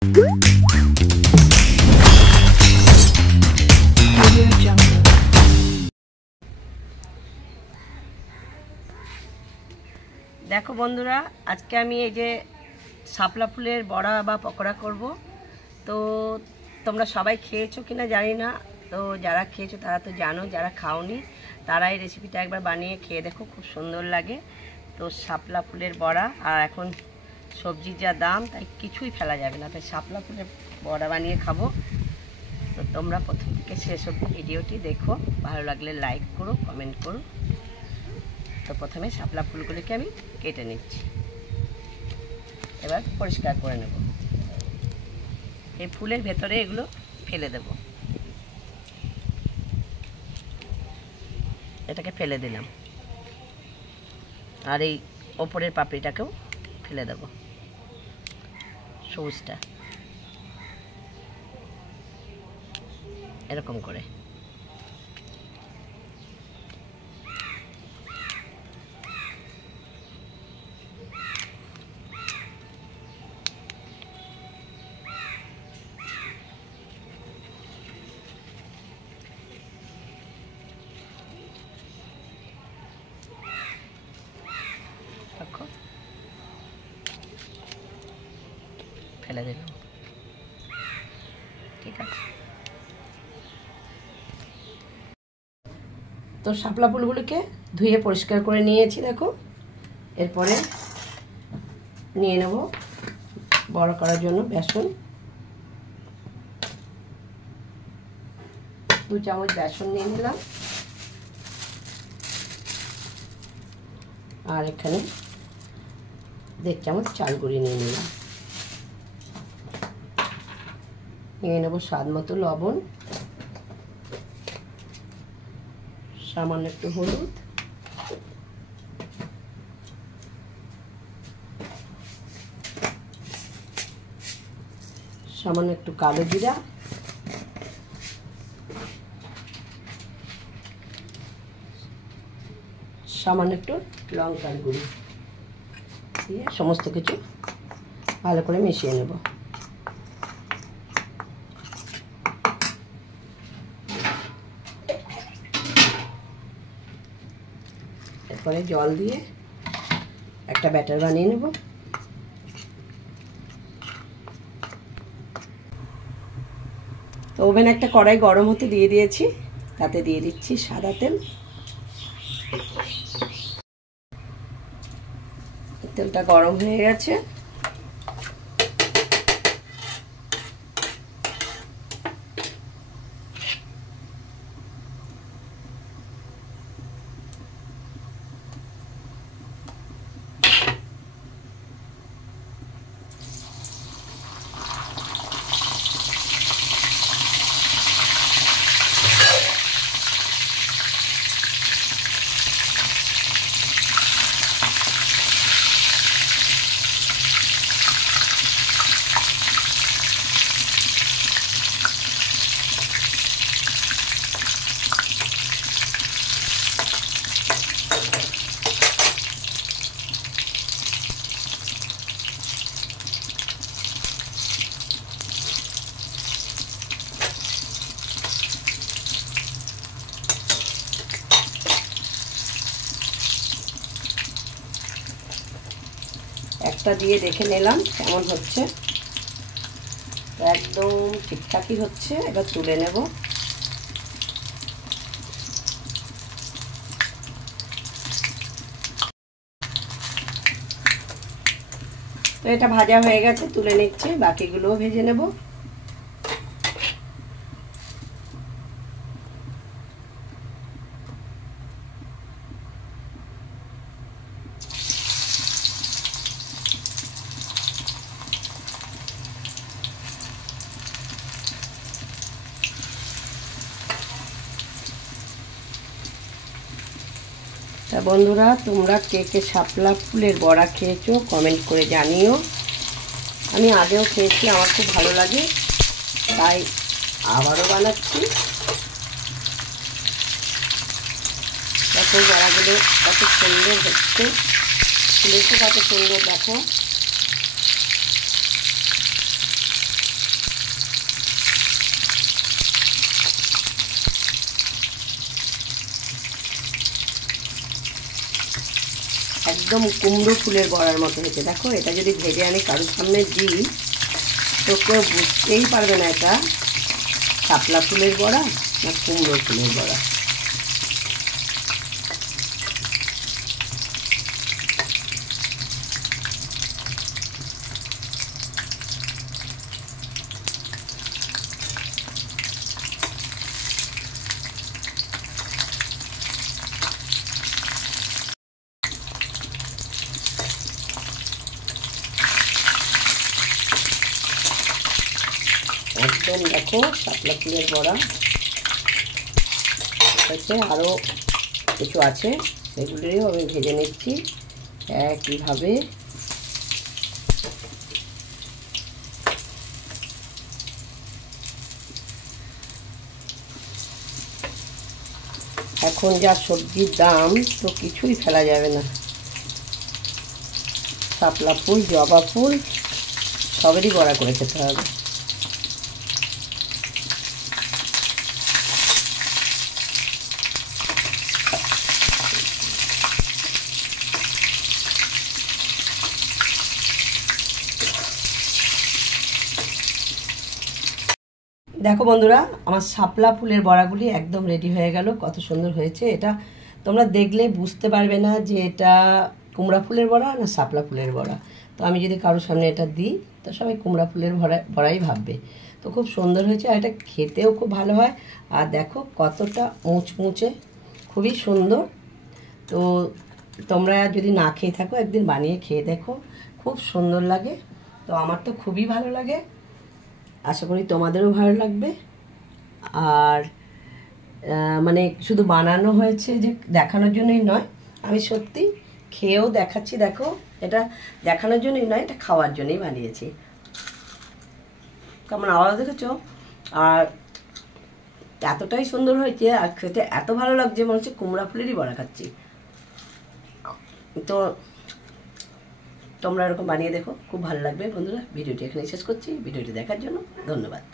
দেখো বন্ধুরা, আজকে আমি এই যে শাপলা ফুলের বড়া বা পকোড়া করব। তো তোমরা সবাই খেয়েছো কিনা জানি না, তো যারা খেয়েছো তারা তো জানো, যারা খাওনি তারা এই রেসিপিটা একবার বানিয়ে খেয়ে দেখো, খুব সুন্দর লাগে। তো শাপলা ফুলের বড়া, আর এখন সবজির যা দাম তাই কিছুই ফেলা যাবে না, তাই শাপলা ফুলের বড়া বানিয়ে খাবো। তো তোমরা প্রথম থেকে শেষ অবধি ভিডিওটি দেখো, ভালো লাগলে লাইক করো, কমেন্ট করো। তো প্রথমে শাপলা ফুলগুলিকে আমি কেটে নিচ্ছি, এবার পরিষ্কার করে নেব। এই ফুলের ভেতরে এগুলো ফেলে দেব, এটাকে ফেলে দিলাম, আর এই ওপরের পাপড়িটাকেও ফেলে দেব, সবুজটা এরকম করে। ফেলে দিলাম, ঠিক আছে। তো শাপলা ফুলগুলিকে ধুয়ে পরিষ্কার করে নিয়েছি, দেখো। এরপরে নিয়ে নেব বড়া করার জন্য বেসন, 2 চামচ বেসন নিয়ে নিলাম, আর এখানে 1.5 চামচ চাল গুঁড়ি নিয়ে নিলাম। নিয়ে নেব স্বাদ মতো লবণ, সামান্য একটু হলুদ, সামান্য একটু কালো জিরা, সামান্য একটু লঙ্কার গুঁড়ি দিয়ে সমস্ত কিছু ভালো করে মিশিয়ে নেব। এরপরে জল দিয়ে একটা ব্যাটার বানিয়ে নেব। তো ওভেনে একটা কড়াই গরম হতে দিয়ে দিয়েছি, তাতে দিয়ে দিচ্ছি সাদা তেল। তেলটা গরম হয়ে গেছে, একটা দিয়ে দেখে নিলাম কেমন হচ্ছে, একদম ঠিকঠাকই হচ্ছে। এবার তুলে নেব। তো এটা ভাজা হয়ে গেছে, তুলে নিচ্ছি, বাকিগুলোও ভেজে নেব। তা বন্ধুরা, তোমরা কে কে শাপলা ফুলের বড়া খেয়েছো কমেন্ট করে জানিও। আমি আগেও খেয়েছি, আমার খুব ভালো লাগে, তাই আবারও বানাচ্ছি। দেখো বড়াগুলো কত সুন্দর হচ্ছে, ফুলেছে কত সুন্দর, দেখো। একদম কুমড়ো ফুলের বড়ার মতো হয়েছে। দেখো এটা যদি ভেজে আমি কারোর সামনে দিই তো কেউ বুঝতেই পারবে না এটা শাপলা ফুলের বড়া না কুমড়ো ফুলের বড়া। একদম দেখো শাপলা ফুলের বড়া হচ্ছে। আরও কিছু আছে সেগুলিও আমি ভেজে নিচ্ছি একইভাবে। এখন যা সবজির দাম তো কিছুই ফেলা যাবে না। শাপলা ফুল, জবা ফুল সবেরই বড়া করে খেতে হবে। দেখো বন্ধুরা, আমার শাপলা ফুলের বড়াগুলি একদম রেডি হয়ে গেল। কত সুন্দর হয়েছে। এটা তোমরা দেখলে বুঝতে পারবে না যে এটা কুমড়া ফুলের বড়া না শাপলা ফুলের বড়া। তো আমি যদি কারোর সামনে এটা দিই তো সবাই কুমড়া ফুলের বড়াই ভাববে। তো খুব সুন্দর হয়েছে, আর এটা খেতেও খুব ভালো হয়। আর দেখো কতটা মুচমুচে, খুবই সুন্দর। তো তোমরা যদি না খেয়ে থাকো একদিন বানিয়ে খেয়ে দেখো, খুব সুন্দর লাগে। তো আমার তো খুবই ভালো লাগে, আশা করি তোমাদেরও ভালো লাগবে। আর মানে শুধু বানানো হয়েছে যে দেখানোর জন্যই নয়, আমি সত্যি খেয়েও দেখাচ্ছি। দেখো এটা দেখানোর জন্যই নয়, এটা খাওয়ার জন্যই বানিয়েছি। কেমন আওয়াজ দেখেছো? আর এতটাই সুন্দর হয়েছে আর খেতে এত ভালো লাগছে, মনে হচ্ছে কুমড়া ফুলেরই বড়া খাচ্ছি। তো তোমরা এরকম বানিয়ে দেখো, খুব ভালো লাগবে বন্ধুরা। ভিডিওটি এখানে শেষ করছি। ভিডিওটি দেখার জন্য ধন্যবাদ।